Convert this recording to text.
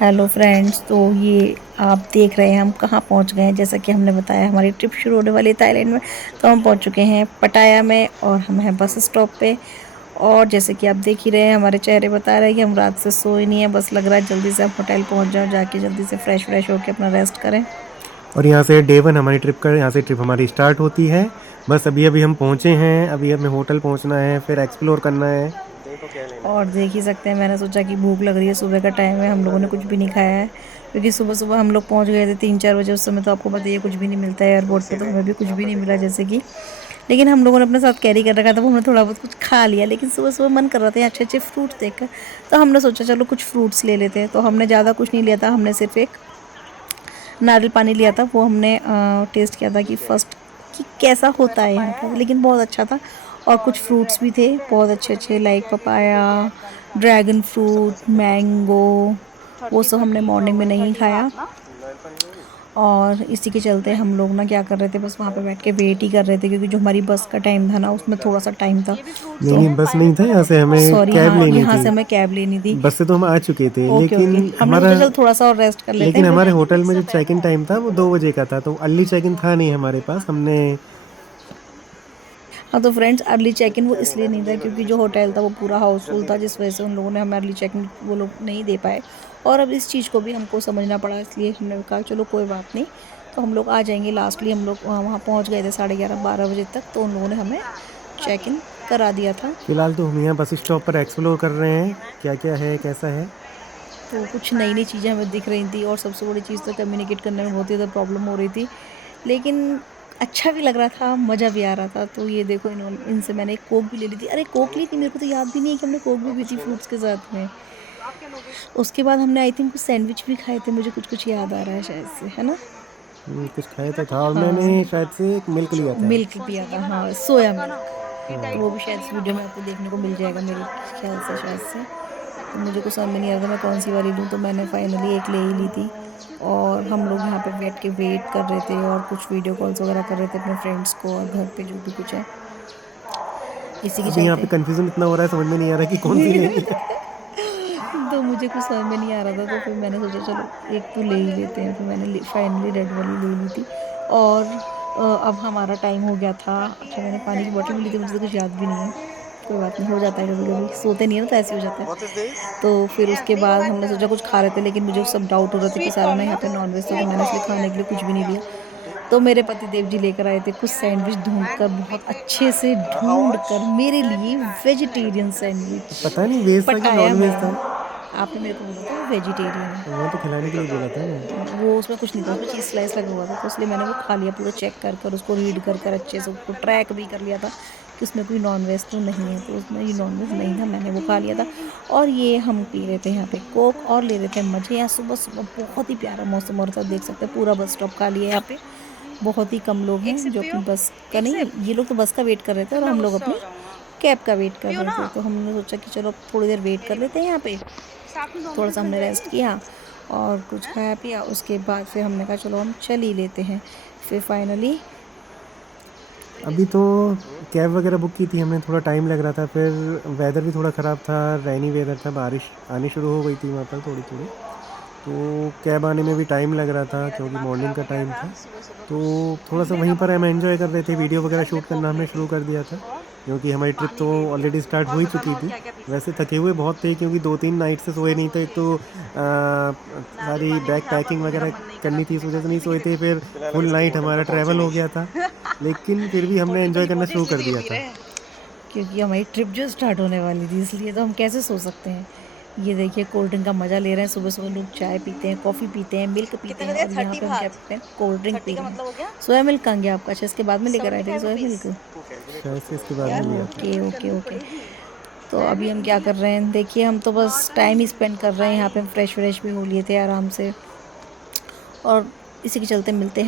Hello friends, तो ये आप देख रहे हैं हम कहाँ पहुँच गए हैं। जैसा कि हमने बताया हमारी ट्रिप शुरू होने वाली है थाईलैंड में, तो हम पहुँच चुके हैं पटाया में और हम हैं बस स्टॉप पे। और जैसे कि आप देख ही रहे हैं, हमारे चेहरे बता रहे हैं कि हम रात से सोए नहीं है। बस लग रहा है जल्दी से हम होटल पहुँच जाओ, जाके जल्दी से फ्रेश होकर अपना रेस्ट करें। और यहाँ से डे 1 हमारी ट्रिप का, यहाँ से ट्रिप हमारी स्टार्ट होती है। बस अभी अभी हम पहुँचे हैं, अभी हमें होटल पहुँचना है, फिर एक्सप्लोर करना है। और देख ही सकते हैं, मैंने सोचा कि भूख लग रही है, सुबह का टाइम है, हम लोगों ने कुछ भी नहीं खाया है। क्योंकि सुबह सुबह हम लोग पहुंच गए थे 3-4 बजे। उस समय तो आपको पता ही है कुछ भी नहीं मिलता है एयरपोर्ट पे, तो हमें भी कुछ भी नहीं मिला जैसे कि। लेकिन हम लोगों ने अपने साथ कैरी कर रखा था, वो हमने थोड़ा बहुत कुछ खा लिया। लेकिन सुबह सुबह मन कर रहा था अच्छे अच्छे फ्रूट्स देखकर, तो हमने सोचा चलो कुछ फ्रूट्स ले लेते हैं। तो हमने ज़्यादा कुछ नहीं लिया था, हमने सिर्फ एक नारियल पानी लिया था। वो हमने टेस्ट किया था कि फर्स्ट कि कैसा होता है यहाँ का, लेकिन बहुत अच्छा था। और कुछ फ्रूट्स भी थे बहुत अच्छे अच्छे, like papaya, dragon fruit, mango. वो सब हमने मॉर्निंग में नहीं खाया। और इसी के चलते हम लोग ना क्या कर रहे थे, बस वहाँ पे बैठ के वेट ही कर रहे थे, क्योंकि जो हमारी बस का टाइम था ना उसमें थोड़ा सा टाइम था। नहीं तो नहीं, बस नहीं था, यहाँ से हमें सॉरी, कैब हाँ, लेनी यहाँ थी। से हमें कैब लेनी थी। बस से तो हम आ चुके थे, ओके ओके, लेकिन हमने हमारा सोचा चल थोड़ा सा और रेस्ट कर लेते लेकिन हैं हमारे फिर। होटल में जो चेक इन टाइम था वो 2 बजे का था, तो अर्ली चेक इन था नहीं हमारे पास। हमने हाँ तो फ्रेंड्स, अर्ली चेक इन वो इसलिए नहीं था क्योंकि जो होटल था वो पूरा हाउसफुल था, जिस वजह से उन लोगों ने हमें अर्ली चेक इन वो लोग नहीं दे पाए। और अब इस चीज़ को भी हमको समझना पड़ा, इसलिए हमने कहा चलो कोई बात नहीं, तो हम लोग आ जाएंगे। लास्टली हम लोग वहाँ पहुँच गए थे 11:30-12 बजे तक, तो उन लोगों ने हमें चेक इन करा दिया था। फिलहाल तो हम यहाँ बस स्टॉप पर एक्सप्लोर कर रहे हैं, क्या क्या है कैसा है। तो कुछ नई नई चीज़ें हमें दिख रही थी, और सबसे बड़ी चीज़ तो कम्युनिकेट करने में बहुत ही ज़्यादा प्रॉब्लम हो रही थी। लेकिन अच्छा भी लग रहा था, मज़ा भी आ रहा था। तो ये देखो, इनसे मैंने एक कोक भी ले ली थी। अरे कोक ली थी, मेरे को तो याद भी नहीं है कि हमने कोक भी पी थी फ्रूट्स के साथ में। उसके बाद हमने आई थिंक कुछ सैंडविच भी खाए थे, मुझे कुछ कुछ याद आ रहा है शायद से, है ना। कुछ खाया तो था, और मैंने हाँ, शायद से एक मिल्क लिया था। मिल्क पिया था, हाँ, सोया मिल्क। तो वो हाँ। भी शायद इस वीडियो में आपको देखने को मिल जाएगा मेरे ख्याल से, शायद से। तो मुझे कुछ समझ में नहीं आ रहा था मैं कौन सी वाली लूँ, तो मैंने फाइनली एक ले ही ली थी। और हम लोग यहाँ पे बैठ के वेट कर रहे थे, और कुछ वीडियो कॉल्स वगैरह कर रहे थे अपने फ्रेंड्स को, और घर पे जो भी कुछ है इसी के अभी यहाँ पे चलते। कंफ्यूजन इतना हो रहा है, समझ में नहीं आ रहा कि कौन सी लेनी है। तो मुझे कुछ समझ में नहीं आ रहा था, तो फिर मैंने सोचा चलो एक तो ले ही लेते हैं। फिर मैंने फाइनली रेड वाली ले ली थी। और अब हमारा टाइम हो गया था। अच्छा, मैंने पानी की बोतल भी ली थी, मुझे तो कुछ याद भी नहीं है। कोई बात नहीं, हो जाता है कभी कभी, सोते नहीं है ना तो ऐसे ही हो जाता है। तो फिर उसके बाद हमने सोचा कुछ खा रहे थे, लेकिन मुझे सब डाउट हो रहा था कि सारा ना यहाँ पे नॉनवेज था, तो मैंने इसलिए खाने के लिए कुछ भी नहीं लिया। तो मेरे पति देव जी लेकर आए थे कुछ सैंडविच, ढूंढ कर, बहुत अच्छे से ढूंढ कर मेरे लिए वेजिटेरियन सैंडविच पता नहीं वेज था कि पटाया नॉन में। वेज था। आपने मेरे को बोला था वो वेजिटेरियन है। मैं तो खिलाने के लिए बोला था ना। वो उसमें कुछ नहीं था, उसमें चीज़ स्लाइस लगा हुआ था, तो इसलिए मैंने वो खा लिया पूरा, चेक कर कर उसको, रीड कर कर अच्छे से उसको ट्रैक भी कर लिया था कि उसमें कोई नॉन-वेज तो नहीं है। तो उसमें ये नॉन-वेज नहीं था, मैंने वो खा लिया था। और ये हम पी रहे थे यहाँ पे कोक और ले रहे थे मज़े। यहाँ सुबह-सुबह बहुत ही प्यारा मौसम हो रहा था, देख सकते हैं पूरा बस स्टॉप खाली है यहाँ पे। बहुत ही कम लोग हैं जो अपनी बस का, नहीं, ये लोग तो बस का वेट कर रहे थे और हम लोग अपनी कैब का वेट कर रहे थे। तो हमने सोचा कि चलो अब थोड़ी देर वेट कर लेते हैं यहाँ पे। थोड़ा सा हमने रेस्ट किया और कुछ खाया पिया, उसके बाद फिर हमने कहा चलो हम चल ही लेते हैं। फिर फाइनली अभी तो कैब वगैरह बुक की थी हमने, थोड़ा टाइम लग रहा था, फिर वेदर भी थोड़ा ख़राब था, रेनी वेदर था, बारिश आनी शुरू हो गई थी वहाँ पर थोड़ी थोड़ी। तो कैब आने में भी टाइम लग रहा था क्योंकि मॉर्निंग का टाइम था। तो थोड़ा सा वहीं पर हम एंजॉय कर रहे थे, वीडियो वगैरह शूट करना हमने शुरू कर दिया था, क्योंकि हमारी ट्रिप तो ऑलरेडी स्टार्ट हो ही चुकी थी। वैसे थके हुए बहुत थे क्योंकि 2-3 नाइट से सोए नहीं थे। एक तो सारी बैग पैकिंग वगैरह करनी थी, इस वजह से नहीं सोए थे। फिर फुल नाइट हमारा ट्रैवल हो गया था, लेकिन फिर भी हमने एंजॉय करना शुरू कर दिया था। क्योंकि हमारी ट्रिप जो स्टार्ट होने वाली थी, इसलिए तो हम कैसे सो सकते हैं। ये देखिए कोल्ड ड्रिंक का मज़ा ले रहे हैं, सुबह सुबह लोग चाय पीते हैं, कॉफ़ी पीते हैं, मिल्क पीते हैं, और यहाँ पे हम क्या पीते हैं, कोल्ड ड्रिंक पी रहे हैं। सोया मिल्क कहाँ गया आपका? अच्छा, इसके बाद में लेकर आए थे सोया मिल्क। शायद से इसके बाद में लिया था। Okay okay okay. तो अभी हम क्या कर रहे हैं, देखिए हम तो बस टाइम ही स्पेंड कर रहे हैं यहाँ पे। हम फ्रेश व्रेश भी हो लिए थे आराम से, और इसी के चलते मिलते हैं